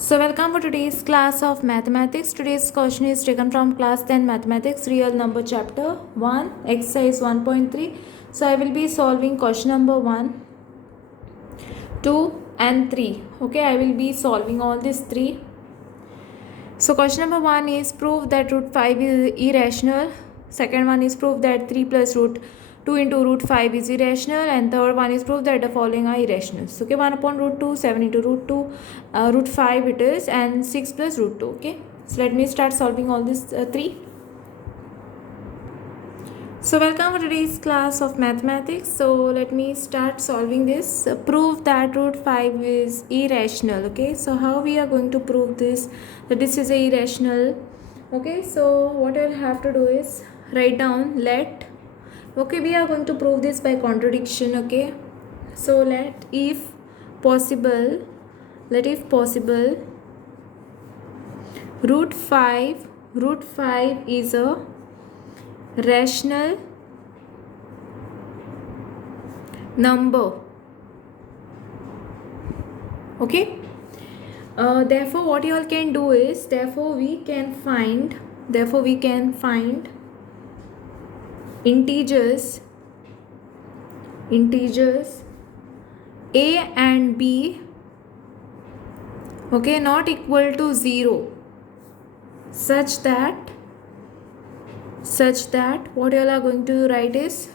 So welcome for today's class of mathematics. Today's question is taken from class 10 mathematics real number chapter 1 exercise 1.3. So I will be solving question number 1, 2 and 3. Okay, I will be solving all these three. So question number 1 is prove that root 5 is irrational. Second one is prove that 3 plus root 2 into root 5 is irrational, and third one is prove that the following are irrational. So okay, 1 upon root 2, 7 into root 2, root 5 it is, and 6 plus root 2. Okay, so let me start solving all these three. So welcome for today's class of mathematics. So let me start solving this. Prove that root 5 is irrational. Okay, so how we are going to prove this, that this is a irrational. Okay, so what I'll have to do is write down let. Okay, we are going to prove this by contradiction. Okay, so let if possible root 5 is a rational number. Okay, therefore what you all can do is, therefore we can find integers a and b, okay, not equal to 0, such that what you all are going to write is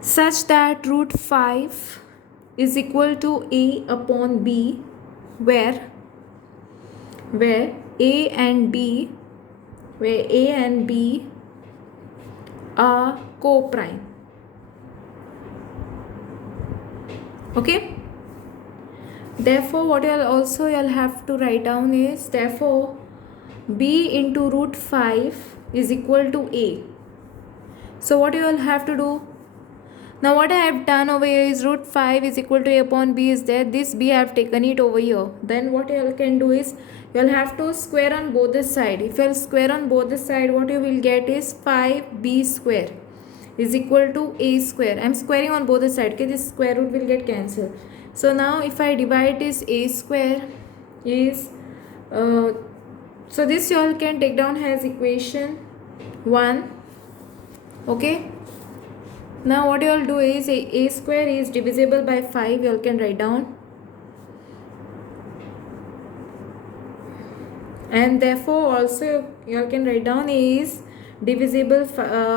such that root 5 is equal to a upon b, where a and b are co-prime. Okay, therefore what you'll have to write down is, therefore b into root 5 is equal to a. So what you will have to do now, what I have done over here is root 5 is equal to a upon b is there. This b I have taken it over here. Then what you can do is, you will have to square on both the side. If you will square on both the side, what you will get is 5b square is equal to a square. I am squaring on both the side. Okay, this square root will get cancelled. So now if I divide this, a square is so this you all can take down as equation 1. Okay, now what you all do is, a square is divisible by 5. You all can write down, and therefore also you all can write down a is divisible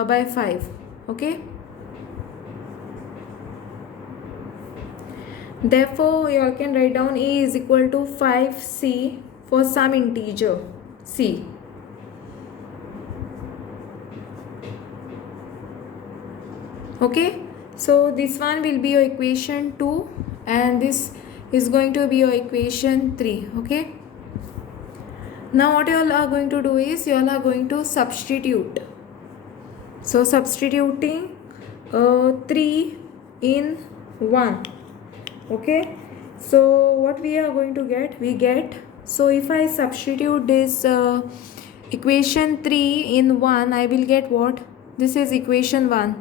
by 5. Okay, therefore you all can write down a is equal to 5c for some integer c. Okay, so this one will be your equation 2, and this is going to be your equation 3. Okay, now what you all are going to do is, you all are going to substitute. So substituting 3 in 1. Okay, so what we are going to get, so if I substitute this equation 3 in 1, I will get what? This is equation 1.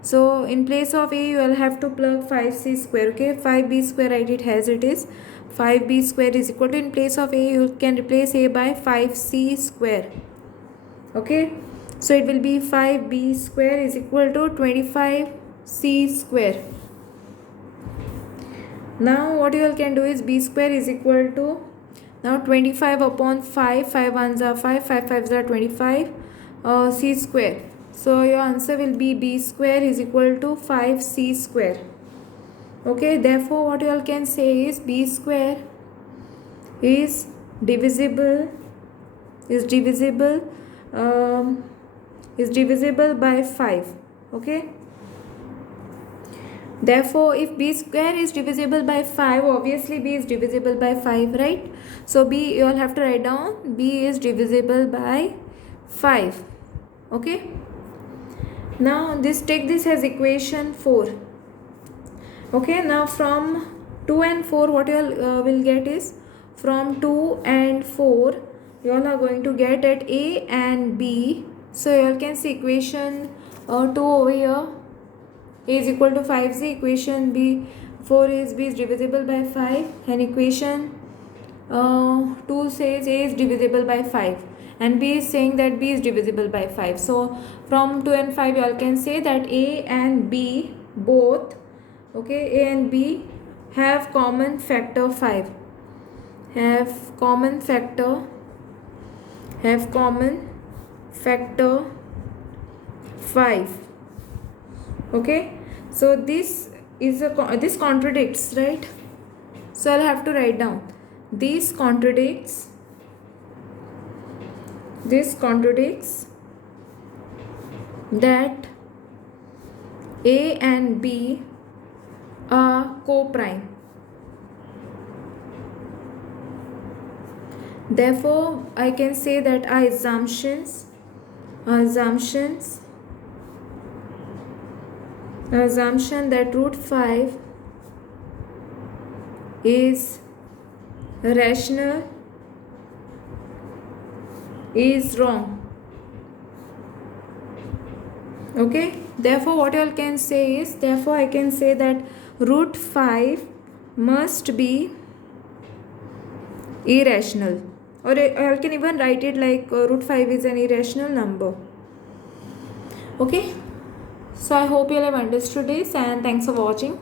So in place of a, you will have to plug 5c square. Okay, 5b square, write it as it is. 5b square is equal to, in place of a, you can replace a by 5c square. Okay, so it will be 5b square is equal to 25c square. Now what you all can do is, b square is equal to, now 25 upon 5, 5 ones are 5, 5 5s are 25, c square. So your answer will be b square is equal to 5c square. Okay, therefore what you all can say is, b square is divisible by 5. Okay, therefore if b square is divisible by 5, obviously b is divisible by 5, right? So b, you all have to write down, b is divisible by 5. Okay, now this, take this as equation 4. Okay, now from 2 and 4, what you all will get is, from 2 and 4 you all are going to get at a and b. So you all can see equation 2 over here, a is equal to 5c, equation b 4 is b is divisible by 5, and equation 2 says a is divisible by 5, and b is saying that b is divisible by 5. So from 2 and 5 you all can say that a and b both, okay, a and b have common factor 5, have common factor 5. Okay, so this is this contradicts, right? So I'll have to write down this contradicts that a and b are co-prime. Therefore I can say that our assumption that root 5 is rational is wrong. Okay, therefore what you all can say is, therefore I can say that root 5 must be irrational, or I can even write it like root 5 is an irrational number. Okay, so I hope you all have understood this, and thanks for watching.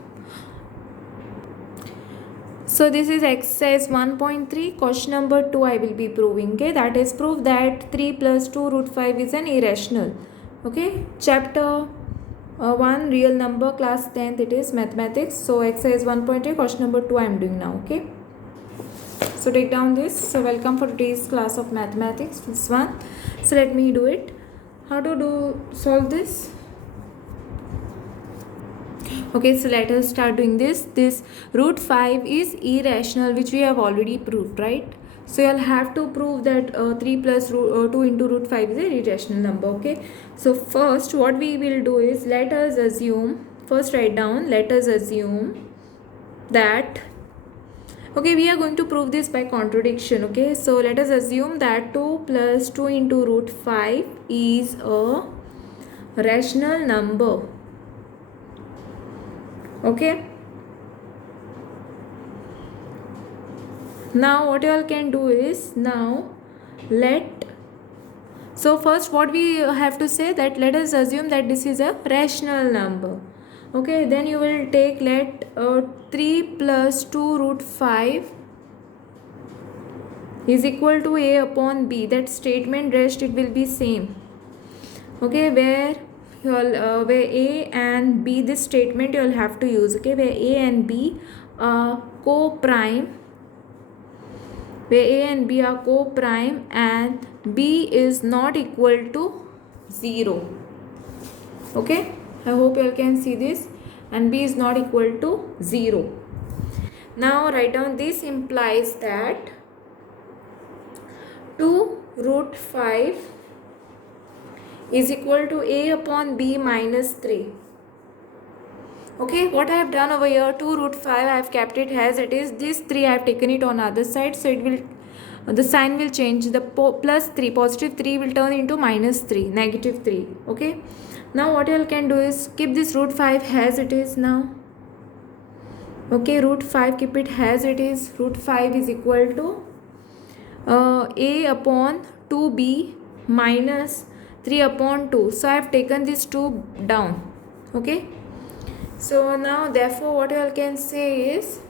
So this is exercise 1.3, question number 2 I will be proving. Okay, that is prove that 3 plus 2 root 5 is an irrational. Okay, chapter 1 real number, class 10th, it is mathematics. So exercise 1.3 question number 2 I am doing now. Okay, so take down this. So welcome for today's class of mathematics, this one. So let me do it. How to solve this? Okay, so let us start doing this. This root 5 is irrational, which we have already proved, right? So you'll have to prove that 3 plus 2 into root 5 is an irrational number. Okay, so first what we will do is, let us assume, first write down, let us assume that, okay, we are going to prove this by contradiction. Okay, so let us assume that 2 plus 2 into root 5 is a rational number. Okay, now what you all can do is, now so first what we have to say, that let us assume that this is a rational number. Okay, then you will take, let 3 plus 2 root 5 is equal to a upon b. That statement rest, it will be same. Okay, where a and b, this statement you will have to use. Okay, where a and b are co-prime, and b is not equal to 0. Okay, I hope you all can see this, and b is not equal to 0. Now write down, this implies that 2 root 5 is equal to a upon b minus 3. Okay, what I have done over here, 2 root 5 I have kept it as it is. This 3 I have taken it on other side, so it will, the sign will change. The plus 3, positive 3 will turn into minus 3, negative 3. Okay, now what you all can do is keep this root 5 as it is now. Okay, root 5, keep it as it is. Root 5 is equal to a upon 2b minus 3 upon 2. So I have taken this 2 down. Okay, so now therefore what you all can say is,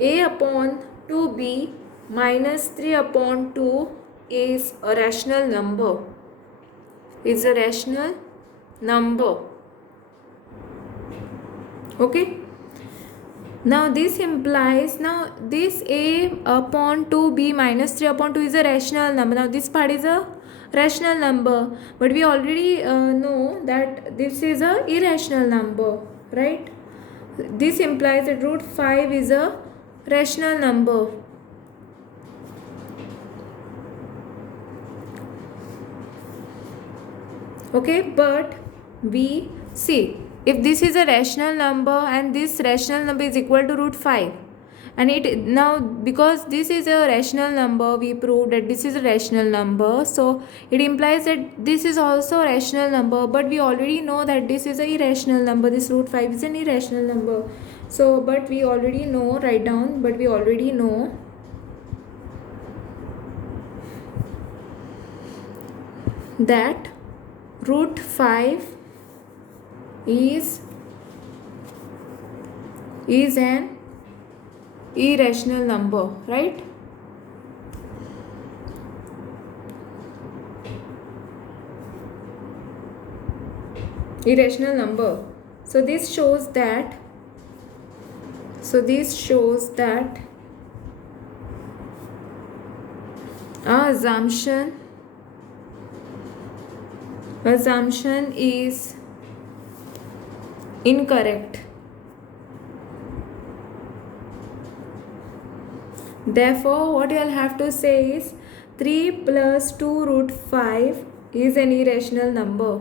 a upon 2b minus 3 upon 2 is a rational number, Okay, now this implies, now this a upon 2b minus 3 upon 2 is a rational number. Now this part is a rational number, but we already know that this is a irrational number, right? This implies that root 5 is a rational number. Okay, but we see, if this is a rational number and this rational number is equal to root 5, and it now, because this is a rational number, we proved that this is a rational number, so it implies that this is also a rational number, but we already know that this is a irrational number. This root 5 is an irrational number. So but we already know, write down, but we already know that root 5 is an irrational number, right? Irrational number. So this shows that our assumption is incorrect. Therefore, what you'll have to say is 3 plus 2 root 5 is an irrational number.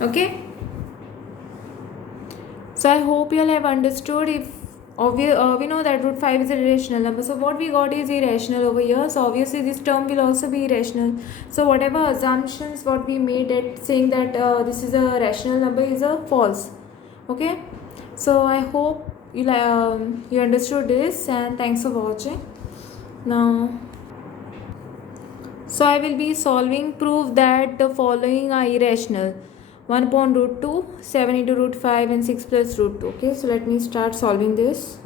Okay? So I hope you'll have understood. If we know that root 5 is an irrational number, so what we got is irrational over here, so obviously this term will also be irrational. So whatever assumptions what we made at saying that this is a rational number is a false. Okay, so I hope you understood this, and thanks for watching. Now, so I will be solving proof that the following are irrational: 1 upon root 2, 7 into root 5, and 6 plus root 2. Okay, so let me start solving this.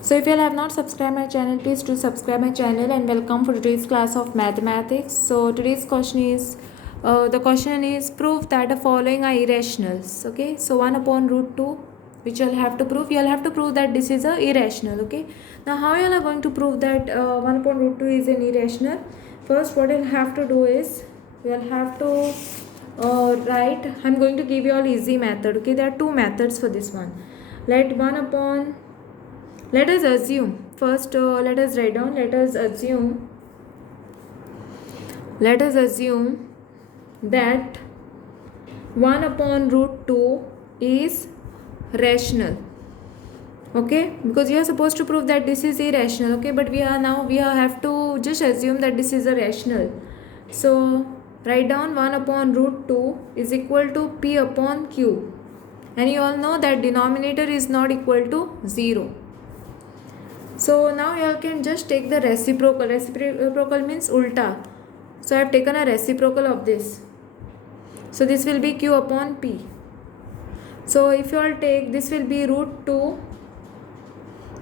So if you have not subscribed my channel, please do subscribe my channel, and welcome for today's class of mathematics. So today's question is, the question is prove that the following are irrationals. Okay, so 1 upon root 2, which you'll have to prove. You'll have to prove that this is a irrational. Okay, now how you are going to prove that 1 upon root 2 is an irrational? First, what you'll have to do is, you'll have to right, I'm going to give you all easy method. Okay, there are two methods for this one. Let us assume first, let us write down, let us assume that 1 upon root 2 is rational. Okay, because you are supposed to prove that this is irrational. Okay, but we have to just assume that this is a rational. So write down 1 upon root 2 is equal to p upon q, and you all know that denominator is not equal to 0. So now you all can just take the reciprocal. Reciprocal means ulta. So I have taken a reciprocal of this. So this will be q upon p. So if you all take, this will be root 2,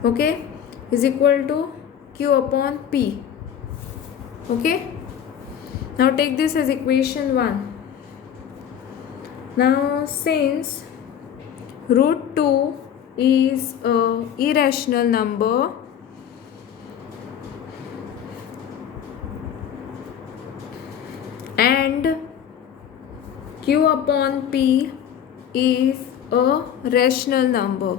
okay, is equal to q upon p. Okay. Now take this as equation 1. Now since root 2 is a irrational number, and q upon p is a rational number.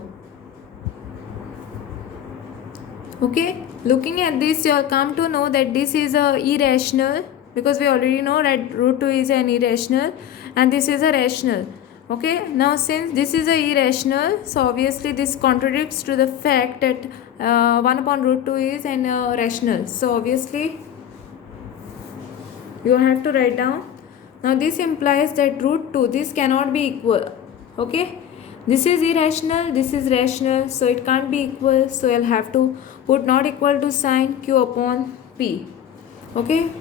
Okay, looking at this, you will come to know that this is a irrational, because we already know that root 2 is an irrational and this is a rational. Okay, now since this is a irrational, so obviously this contradicts to the fact that 1 upon root 2 is an rational. So obviously you have to write down. Now this implies that root 2, this cannot be equal. Okay, this is irrational, this is rational, so it can't be equal. So I'll have to put not equal to sign, q upon p. Okay,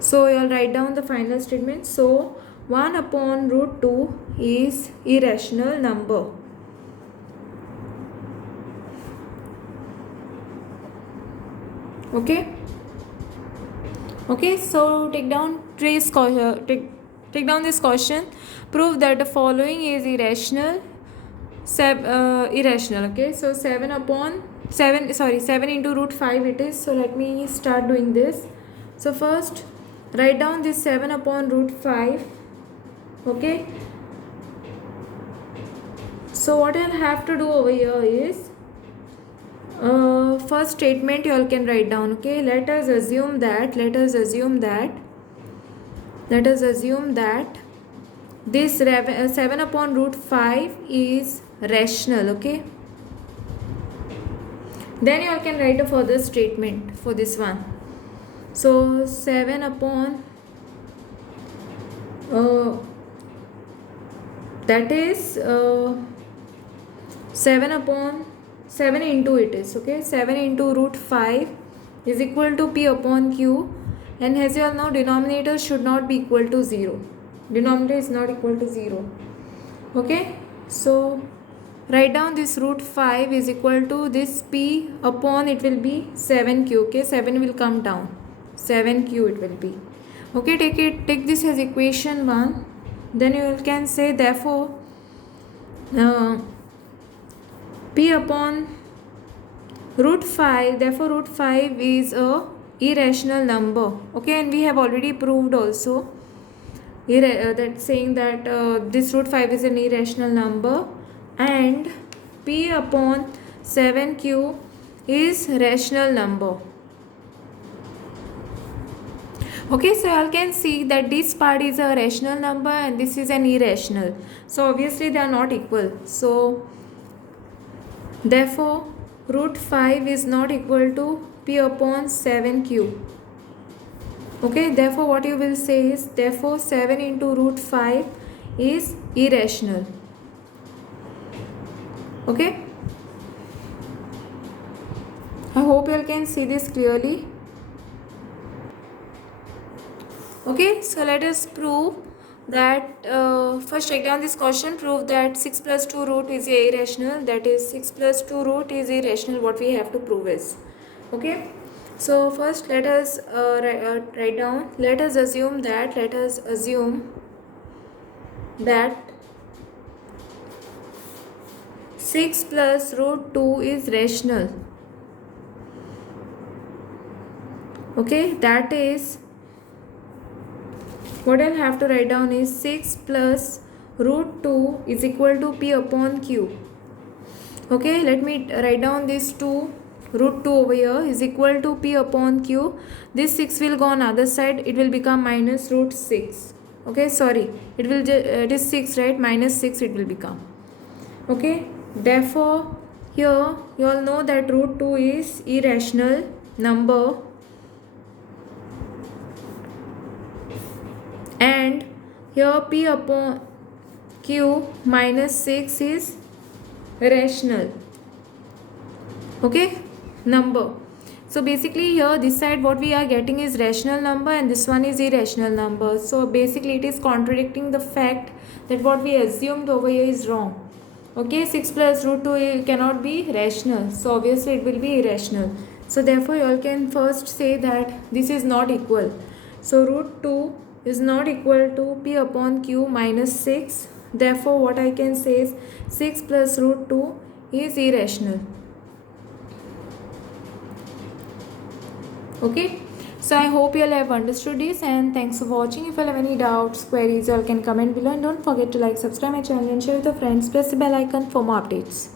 so you'll write down the final statement. So 1 upon root 2 is irrational number. Okay. Okay, so take down this question. Prove that the following is irrational. Irrational. Okay, so 7 into root 5 it is. So let me start doing this. So first write down this 7 upon root 5. Okay, so what I'll have to do over here is, first statement you all can write down. Okay, let us assume that let us assume that this 7 upon root 5 is rational. Okay, then you all can write a further statement for this one. So 7 upon that is 7 upon 7 into it is, okay, 7 into root 5 is equal to p upon q, and as you all know, denominator should not be equal to 0. Denominator is not equal to 0. Okay, so write down this root 5 is equal to this p upon, it will be 7q. Okay, 7 will come down, 7q it will be. Okay, take this as equation 1. Then you can say therefore p upon root 5, therefore root 5 is a irrational number. Okay, and we have already proved also that saying that this root 5 is an irrational number, and p upon 7q is rational number. Okay, so you all can see that this part is a rational number and this is an irrational. So obviously they are not equal. So therefore root 5 is not equal to p upon 7q. Okay, therefore what you will say is, therefore 7 into root 5 is irrational. Okay, I hope you all can see this clearly. Okay, so let us prove that first take down this question, prove that 6 plus 2 root is irrational, that is 6 plus 2 root is irrational. What we have to prove is, okay, so first let us write down, let us assume that 6 plus root 2 is rational. Okay, that is what I'll have to write down is 6 plus root 2 is equal to p upon q. Okay, let me write down this 2, root 2 over here is equal to p upon q. This 6 will go on other side, it will become minus root 6. Okay, sorry, it is 6, right? Minus 6 it will become. Okay, therefore here you all know that root 2 is irrational number, and here p upon q minus 6 is rational, okay, number. So basically here this side what we are getting is rational number and this one is irrational number. So basically it is contradicting the fact that what we assumed over here is wrong. Okay, 6 plus root 2 cannot be rational, so obviously it will be irrational. So therefore you all can first say that this is not equal. So root 2 is not equal to p upon q minus 6. Therefore what I can say is 6 plus root 2 is irrational. Okay, so I hope you all have understood this, and thanks for watching. If you all have any doubts, queries, you all can comment below, and don't forget to like, subscribe my channel and share with your friends. Press the bell icon for more updates.